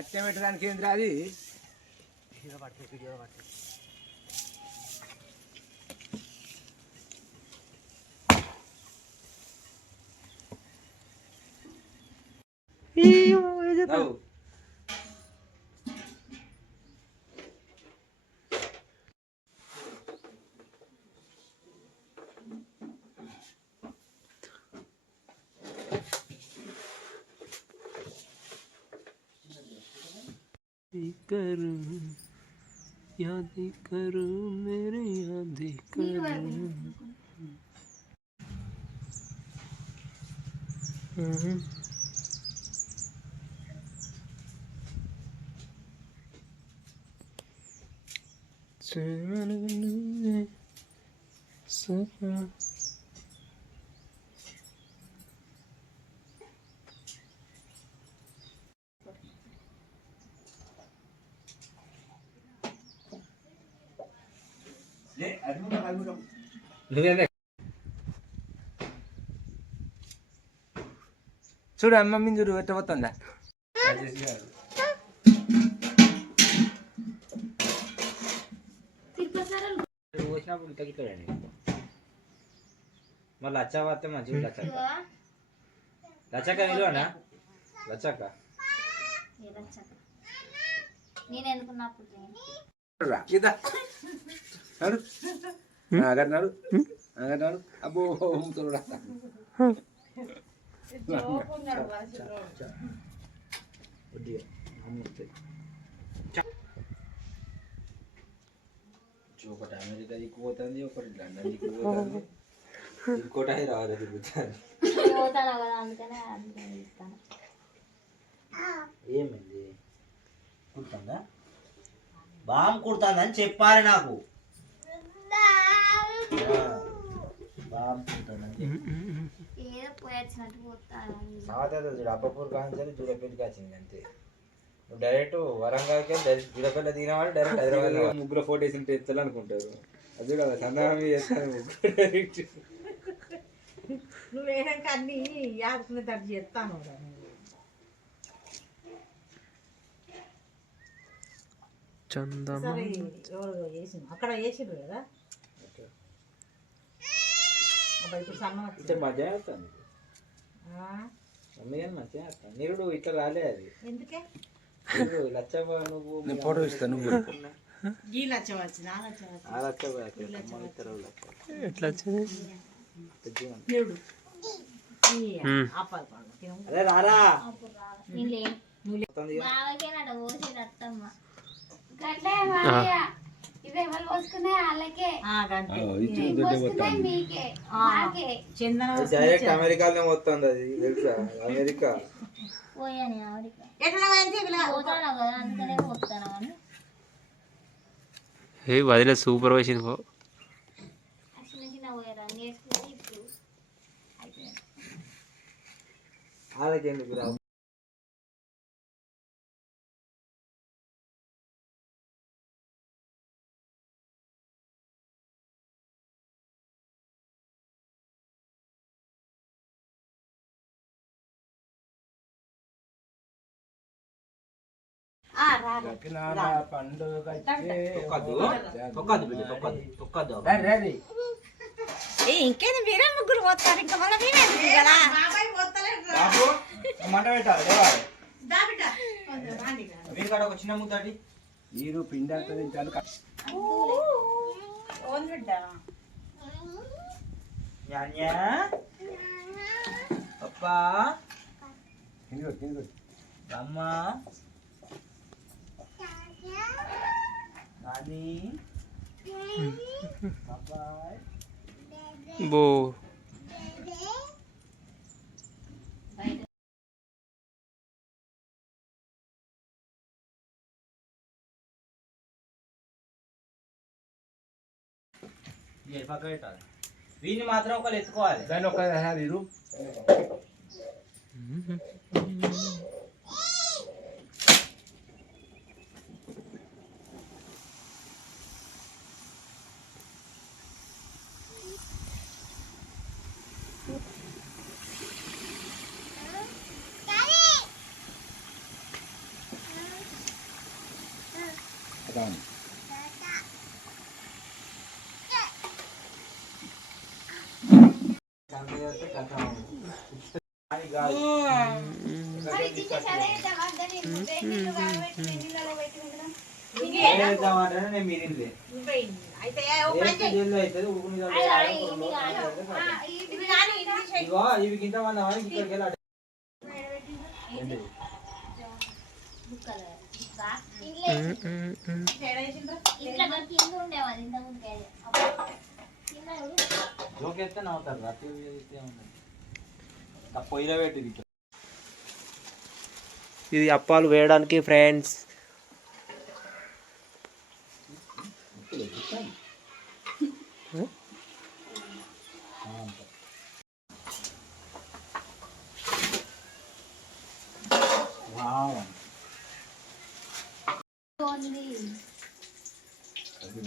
అచ్చం పెట్టడానికి ఏంద్రా అది करो याद करो मेरे याद करो చూడు అమ్మ మీద చూడు ఎట్ట పోతుందా పోసినప్పుడు తగ్గిపోయాడు మళ్ళీ లచ్చా వస్తే మంచిగా లచ్చక్క లచ్చక్క విలువనా లచ్చక్క నేను ఎందుకున్నప్పుడు అగన్నాడు అబ్బో చూడరా ఒకటి అమెరికా దిక్కుపోతుంది ఒకటి లండన్ దిక్కుపోతుంది ఇంకోటి హైదరాబాద్ తిరుగుతుంది ఏమైంది కుడుతుందా బామ్ కుడుతుందని చెప్పాలి నాకు బామ్ కుడుతుందని అబ్బపూర్ కాంచాలి జూడపేటకి వచ్చింది అంతే డైరెక్ట్ వరంగల్కి డైరెక్ట్ జూడపేట దిగిన వాళ్ళు డైరెక్ట్ హైదరాబాద్ ముగ్గురు ఫోటో వేసి ఎత్తాలి అనుకుంటారు అది కదా సందర్భం చేస్తాను ముగ్గురు డైరెక్ట్ నువ్వేనాక అన్ని యాదకునే తగ్గి చేస్తాను ఎవరు వేసింది అక్కడ వేసిండ్రు కదా ఇప్పుడు సన్న మధ్య వేస్తాను మమ్మీ కానీ మంచిగా వేస్తాను నిరుడు ఇట్లా రాలే అది ఎందుకే లచ్చ నువ్వు ఫోటో ఇస్తాను నువ్వు ఈ లచ్చ వచ్చింది ఆ లచ్చ ఎట్లా వచ్చింది అదే రారా డైరెక్ట్ అమెరికాలోనే వస్తుంది అది తెలుసా అమెరికా ఏ వదిలే సూపర్ వేసింది పో వాళ్ళకెందుకు రా ఇంకేది మీరే ముగ్గురు పోతారు ఇంకా మళ్ళీ మేమే కదా మంట పెట్టాలి వీరికాడ ఒక చిన్న ముద్దాటి మీరు పిండి అవుతుంది చాలు పప్పా అమ్మా నాని బాబాయ్ బో పక్క పెట్టాలి వీడిని మాత్రం ఒకళ్ళు ఎత్తుకోవాలి దాన్ని ఒక ఇరు కథం. నేను మీరింది అయితే అవుతుంది ఉడుకుని ఇగో ఇవి గింత మంది ఇక్కడికి వెళ్ళి లోకేస్తే నవ్వుతారు అట్లా పొయ్యిలో పెట్టి ఇది అప్పాలు వేయడానికి ఫ్రెండ్స్. అది